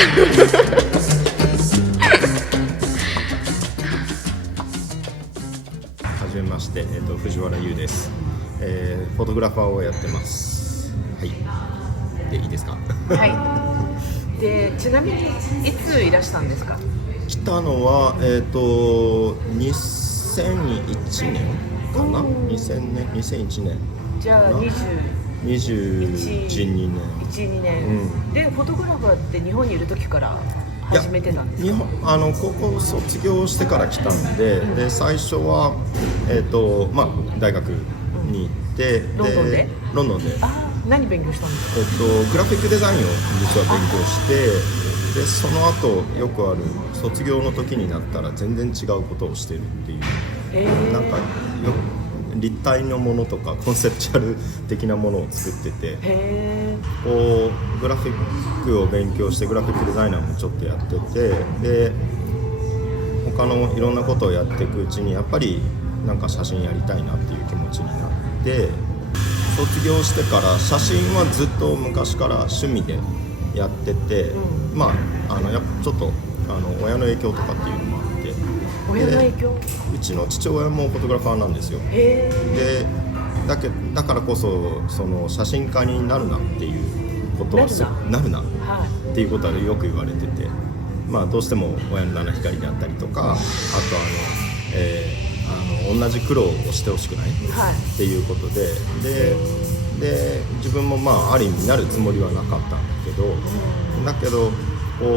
はじめまして、藤原優です、フォトグラファーをやってます。はい。でいいですか？はい。で、ちなみにいついらしたんですか？来たのは2001年かな。2001年。じゃあ21、2年。1、2年、でフォトグラファーって日本にいる時から始めてたんですか？高校卒業してから来たんで、で最初は大学に行って、ロンドンで？ロンドンで。何勉強したんですか？グラフィックデザインを実は勉強して、でその後よくある卒業の時になったら全然違うことをしてるっていう、なんか立体のものとかコンセプチュアル的なものを作ってて、こうグラフィックを勉強してグラフィックデザイナーもちょっとやってて、で他のいろんなことをやっていくうちにやっぱりなんか写真やりたいなっていう気持ちになって、卒業してから写真はずっと昔から趣味でやってて、やっぱちょっと親の影響とかっていうのもあって、親の影響？うちの父親もフォトグラファーなんですよ。でだからこそ、その写真家になるなっていうことはなるなっていうことはよく言われてて、どうしても親の七光であったりとか、あと同じ苦労をしてほしくないっていうことで、自分もある意味なるつもりはなかったんだけど、こう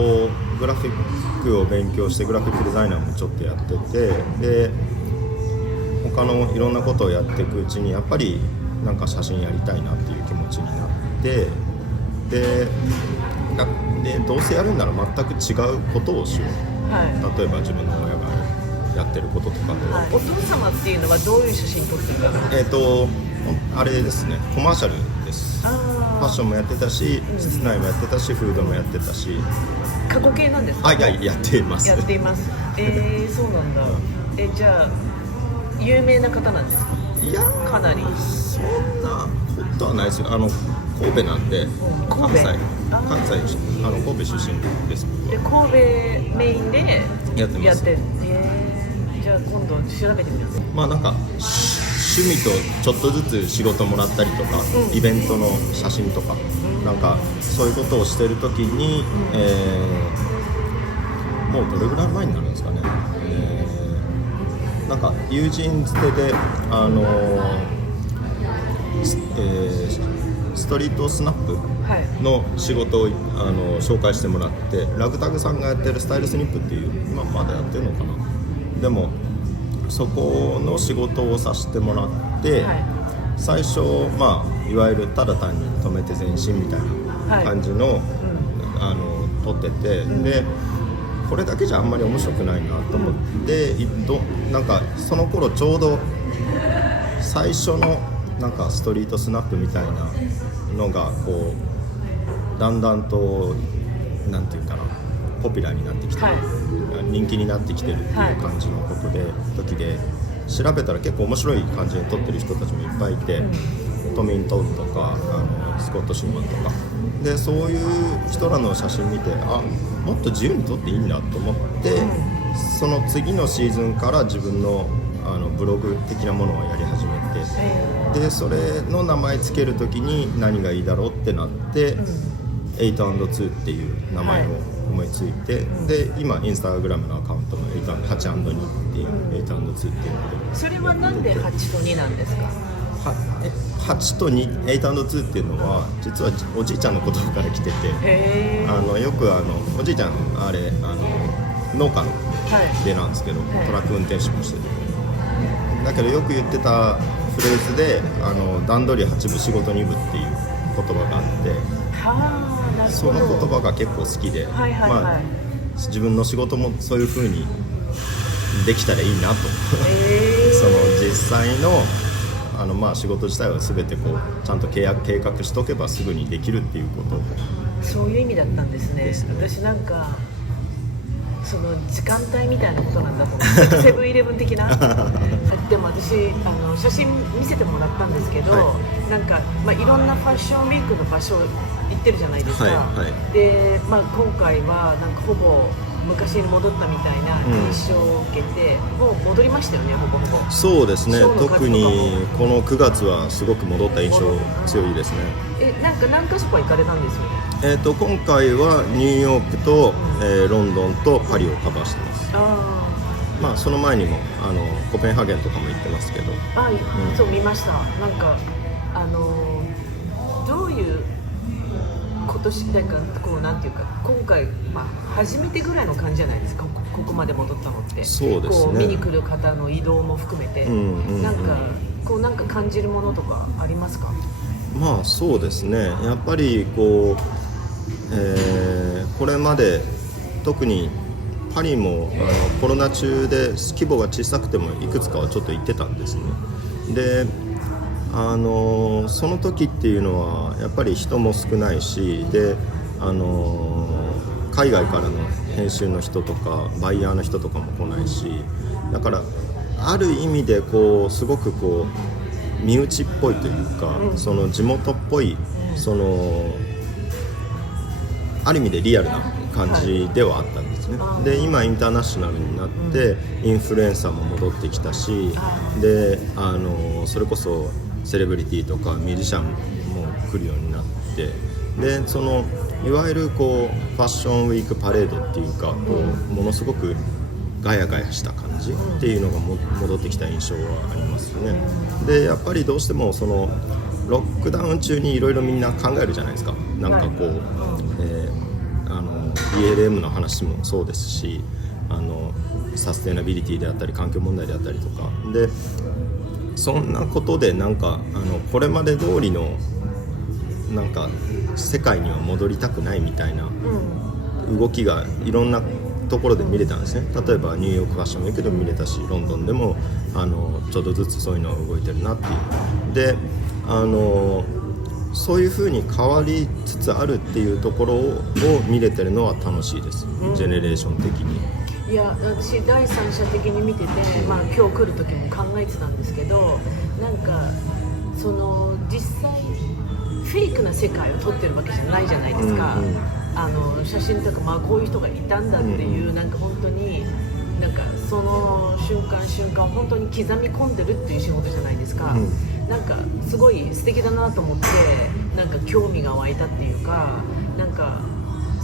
グラフィックを勉強してグラフィックデザイナーもちょっとやってて、で他のいろんなことをやっていくうちにやっぱりなんか写真やりたいなっていう気持ちになって、でどうせやるんなら全く違うことをしよう、例えば自分の親がやってることとかお父様っていうのはどういう写真撮ってるんですか？あれですね、コマーシャルです。ファッションもやってたし、室内もやってたし、フードもやってたし。過去形なんですか？やっています。そうなんだ。じゃあ有名な方なんですか？いやかなりそんなことはないですよ。神戸なんで、関西神戸出身です。で神戸メインでやってます。じゃあ今度調べてみます。なんか趣味とちょっとずつ仕事もらったりとか、イベントの写真とか、なんかそういうことをしてる時に、もうどれぐらい前になるんですかね、なんか友人づてでストリートスナップの仕事を紹介してもらって、ラグタグさんがやってるスタイルスニップっていう、今まだやってるのかな、でもそこの仕事をさせてもらって、最初いわゆるただ単に止めて前進みたいな感じの、撮ってて、でこれだけじゃあんまり面白くないなと思って、なんかその頃ちょうど最初のなんかストリートスナップみたいなのがこうだんだんとなんていうかな、ポピュラーになってきて、人気になってきてるっていう感じのことで、時で調べたら結構面白い感じで撮ってる人たちもいっぱいいて、トミン・トウとかスコット・シューマンとかで、そういう人らの写真見て、もっと自由に撮っていいんだと思って、その次のシーズンから自分のブログ的なものをやり始めて、でそれの名前つけるときに何がいいだろうってなって、8&2 っていう名前を思いついて、で今インスタグラムのアカウントも 8&2 っていう 8&2 っていうので、それはなんで8と2なんですか？8と2、8&2 っていうのは実はおじいちゃんの言葉から来てて、よくおじいちゃん農家のでなんですけど、トラック運転手もしてて、だけどよく言ってたフレーズで段取り8分仕事2分っていう言葉があって、その言葉が結構好きで、自分の仕事もそういう風にできたらいいなとその実際の仕事自体は全てこうちゃんと計画しとけばすぐにできるっていうことを、そういう意味だったんですね。私なんかその時間帯みたいなことなんだと思ってセブンイレブン的なでも私写真見せてもらったんですけど、なんか、いろんなファッションウィークの場所行っってるじゃないですか、はいはい、で、まあ、今回はなんかほぼ昔に戻ったみたいな印象を受けて、もう戻りましたよね、ほぼほぼ。そうですね、ショーの数とかも特にこの9月はすごく戻った印象強いですね。なんか何か所か行かれたんですよね。今回はニューヨークと、ロンドンとパリをカバーしてます。まあ、その前にもコペンハーゲンとかも行ってますけど、そう見ました。なんかどういう今年なんかこうなんていうか、今回、まあ、初めてぐらいの感じじゃないですか、ここまで戻ったのって。そうですね、こう見に来る方の移動も含めて、なんか感じるものとかありますか？まあそうですね、やっぱりこう、これまで特にパリもコロナ中で規模が小さくてもいくつかはちょっと行ってたんですね。でその時っていうのはやっぱり人も少ないし、で海外からの編集の人とかバイヤーの人とかも来ないし、だからある意味でこうすごくこう身内っぽいというか、その地元っぽい、そのある意味でリアルな感じではあったんですね。で今インターナショナルになってインフルエンサーも戻ってきたし、でそれこそセレブリティとかミュージシャンも来るようになって、でそのいわゆるこうファッションウィークパレードっていうか、こうものすごくガヤガヤした感じっていうのが戻ってきた印象はありますね。でやっぱりどうしてもそのロックダウン中にいろいろみんな考えるじゃないですか。なんかこう、BLM の話もそうですし、サステナビリティであったり環境問題であったりとかで、そんなことでなんかこれまで通りのなんか世界には戻りたくないみたいな動きがいろんなところで見れたんですね。例えばニューヨークファッションウィークでも見れたし、ロンドンでもちょっとずつそういうのが動いてるなっていう。でそういう風に変わりつつあるっていうところを見れてるのは楽しいです、ジェネレーション的に。いや、私第三者的に見てて、まあ、今日来る時も考えてたんですけど、なんかその実際フェイクな世界を撮ってるわけじゃないじゃないですか、写真とか、まあ、こういう人がいたんだっていう、なんか本当になんかその瞬間瞬間を本当に刻み込んでるっていう仕事じゃないですか、なんかすごい素敵だなと思って、なんか興味が湧いたっていうか、なんか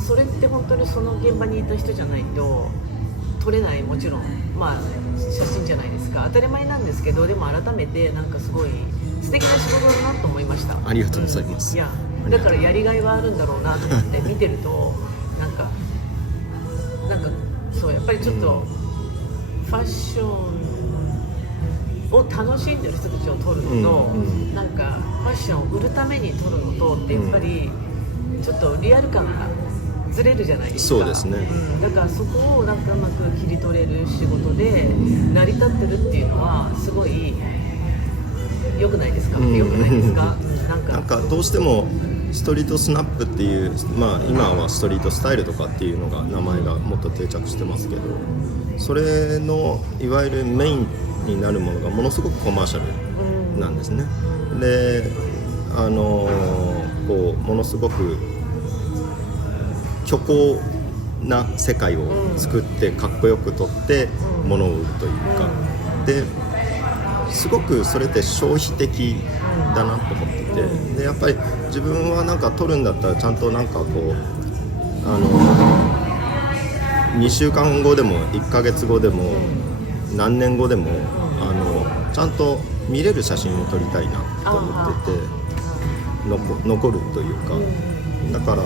それって本当にその現場にいた人じゃないと撮れない、もちろん、まあ、写真じゃないですか。当たり前なんですけど、でも改めてなんかすごい素敵な仕事だなと思いました。ありがとうございます。いや、だからやりがいはあるんだろうなと思って見てるとなんかそう、やっぱりちょっとファッションを楽しんでる人たちを撮るのと、なんかファッションを売るために撮るのとってやっぱりちょっとリアル感がずれるじゃないですか。そうですね、だからそこをなんかうまく切り取れる仕事で成り立ってるっていうのはすごい良くないですか、良くないですか。なんかどうしてもストリートスナップっていう、まあ、今はストリートスタイルとかっていうのが名前がもっと定着してますけど、それのいわゆるメインになるものがものすごくコマーシャルなんですね。でこうものすごく虚構な世界を作ってかっこよく撮って物を売るというか、ですごくそれって消費的だなと思ってて、でやっぱり自分はなんか撮るんだったらちゃんとなんかこう2週間後でも1ヶ月後でも何年後でもちゃんと見れる写真を撮りたいなと思ってて、残るというか、だから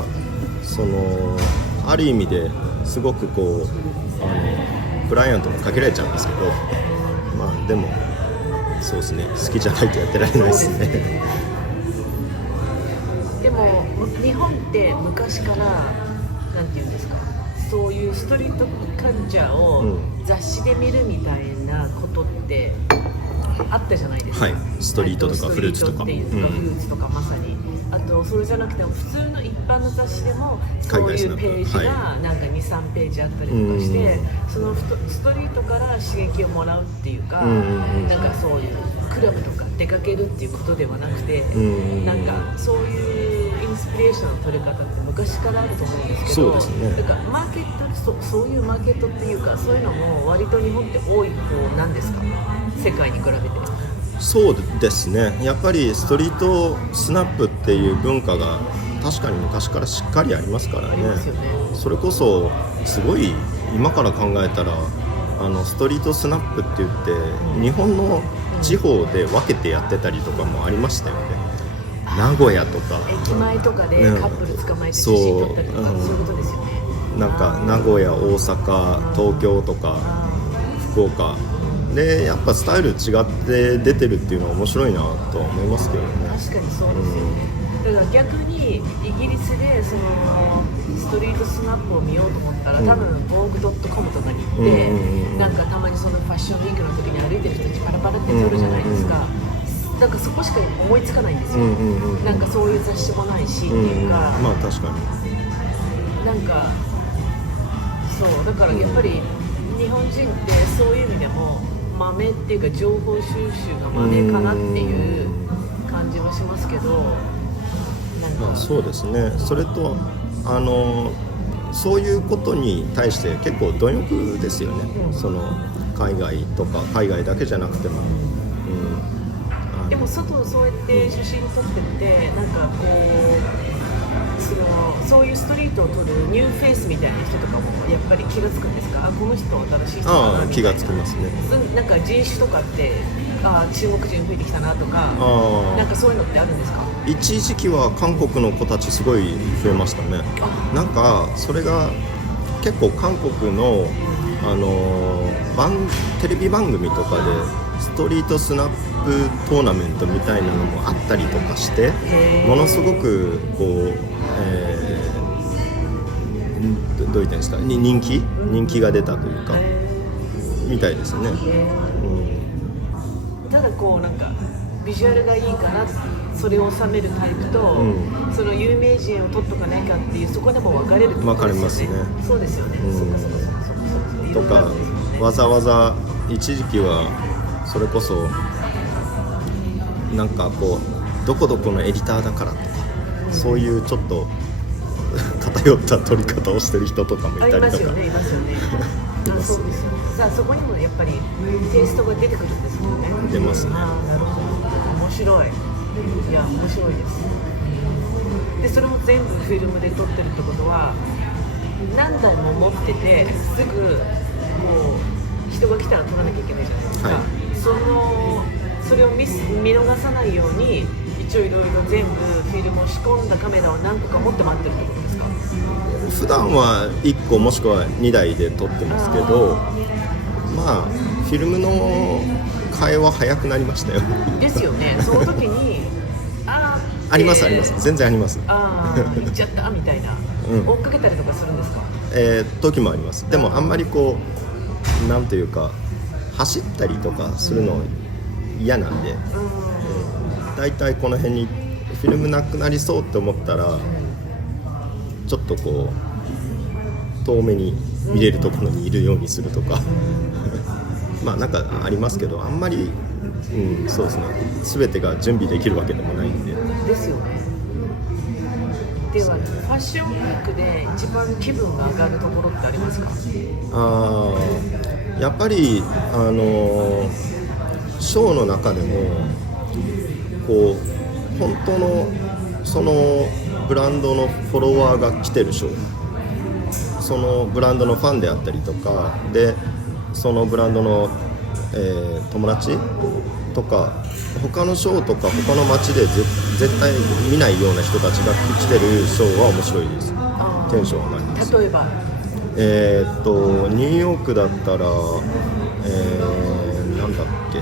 そのある意味ですごくこうクライアントもかけられちゃうんですけど、まあでもそうですね、好きじゃないとやってられないですね。でも日本って昔からなんていうんですか、そういうストリートカルチャーを雑誌で見るみたいなことってあったじゃないですか、ストリートとかフルーツとか、フルーツとかまさに、あとそれじゃなくても普通の一般の雑誌でもそういうページがなんか 2,3 ページあったりとかして、そのストリートから刺激をもらうっていうか、なんかそういうクラブとか出かけるっていうことではなくて、なんかそういう意ンスピレーションの取り方って昔からあると思うんですけど、そうですね。だからマーケット、そういうマーケットっていうか、そういうのも割と日本って多い方なんですか、世界に比べて。そうですね、やっぱりストリートスナップっていう文化が確かに昔からしっかりありますからね。ありますよね。それこそすごい今から考えたらストリートスナップって言って日本の地方で分けてやってたりとかもありましたよね。名古屋とか駅前とかでカップル捕まえて写真撮ったりとか、そういうことですよね。なんか名古屋、大阪、東京とか福岡でやっぱスタイル違って出てるっていうのは面白いなとは思いますけどね。確かにそうですよね。だから逆にイギリスでそのストリートスナップを見ようと思ったら、多分 Vogue.com とかに行って、なんかたまにそのファッションウィークの時に歩いてる人たちパラパラって撮るじゃないですか。なんかそこしか思いつかないんですよ。なんかそういう雑誌もないしっていうか、まあ確かになんかそうだからやっぱり日本人ってそういう意味でも豆っていうか情報収集が豆かなっていう感じはしますけど、なんか、まあ、そうですね。それとそういうことに対して結構貪欲ですよね。その海外とか海外だけじゃなくても、でも外をそうやって写真撮ってってなんかこうそういうストリートを撮るニューフェイスみたいな人とかもやっぱり気がつくんですか？あ、この人新しい人だなみたいな。気がつきますね。なんか人種とかって中国人増えてきたなとか、なんかそういうのってあるんですか？一時期は韓国の子たちすごい増えましたね。なんかそれが結構韓国のテレビ番組とかでストリートスナップトーナメントみたいなのもあったりとかして、ものすごくこう、どう言ったんですか、人気が出たというか、みたいですね。ただこうなんかビジュアルがいいかな、それを収めるタイプと、その有名人を取っとかないかっていう、そこでも分かれるってことですよね。分かれますね。そうですよね。とかわざわざ一時期はそれこそなんかこうどこどこのエディターだからとか、そういうちょっと偏った撮り方をしてる人とかもいたりとか。いますよね。そうですよね。さあそこにもやっぱりテイストが出てくるんですもんね。出ますね。なるほど。面白い。いや面白いです。でそれも全部フィルムで撮ってるってことは何台も持っててすぐもう人が来たら撮らなきゃいけないじゃないですか。それを見逃さないように一応いろいろ全部フィルムを仕込んだカメラを何個か持って待ってるってことですか？普段は1個もしくは2台で撮ってますけど、まあフィルムの替えは早くなりましたよ。ですよね。その時にあります全然あります。行っちゃったみたいな、追っかけたりとかするんですか？時もあります。でもあんまりこうなんというか走ったりとかするの嫌なんで、だいたいこの辺にフィルムなくなりそうって思ったら、ちょっとこう遠目に見れるところにいるようにするとかまあなんかありますけど、あんまり、そうですね、全てが準備できるわけでもないんで。ですよね。ではファッションウィークで一番気分が上がるところってありますか？やっぱりショーの中でもこう本当のそのブランドのフォロワーが来てるショー、そのブランドのファンであったりとかで、そのブランドの、友達とか他のショーとか他の街で絶対見ないような人たちが来てるショーは面白いです。テンション上がります。例えばニューヨークだったら、なんだっけ、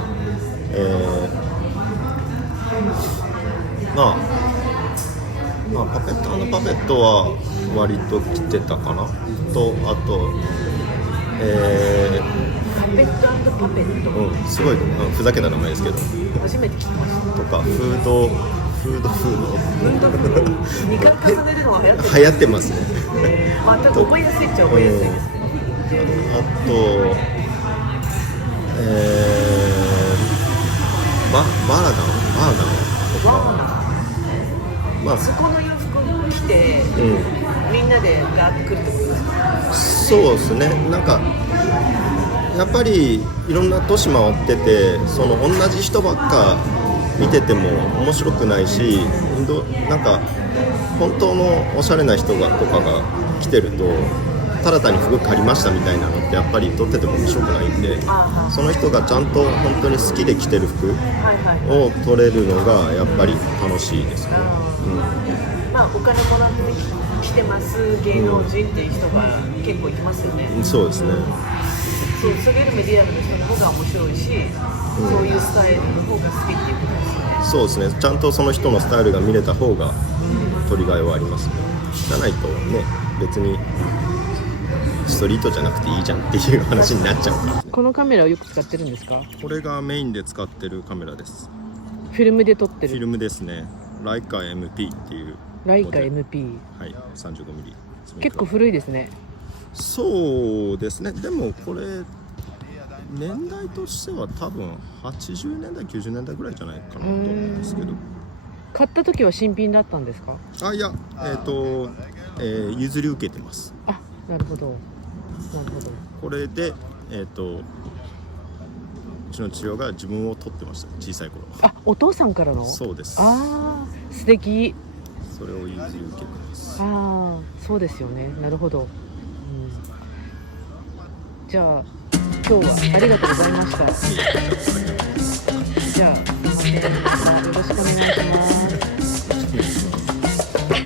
まあパペット&パペットは割と来てたかなと、あとパペット&パペット、すごい、ふざけた名前ですけど、初めて聞きました。とかフード2回重ねるのは流行ってますね。覚えやすいっちゃ覚えやすいですね。あとバーガンとか、そこの洋服を来て、みんなでガーッと来るってことですか？そうですね。なんかやっぱりいろんな都市回ってて、その同じ人ばっか見てても面白くないし、なんか本当のおしゃれな人とかが来てると、ただ単に服借りましたみたいなのってやっぱり撮ってても面白くないんで、その人がちゃんと本当に好きで着てる服を撮れるのがやっぱり楽しいですね。まあお金もらって来てます芸能人っていう人が結構いますよね。そうですね。それよりもリアルな人の方が面白いし、そういうスタイルの方が好きっていうことですよね。そうですね。ちゃんとその人のスタイルが見れた方が撮りがいはありますね。じゃないとね、別にストリートじゃなくていいじゃんっていう話になっちゃうから。このカメラをよく使ってるんですか？これがメインで使ってるカメラです。フィルムで撮ってる。フィルムですね。ライカ MP っていう。ライカ MP。はい、35ミリ。結構古いですね。そうですね。でもこれ年代としては多分80年代90年代ぐらいじゃないかなと思うんですけど。買った時は新品だったんですか？いや、譲り受けてます。あ、なるほど。これでうちの父親が自分を撮ってました、小さい頃。あ、お父さんからの？そうです。ああ、素敵。それを譲り受けてます。ああ、そうですよね。なるほど。じゃあ今日はありがとうございました。じゃあまたよろしくお願いします。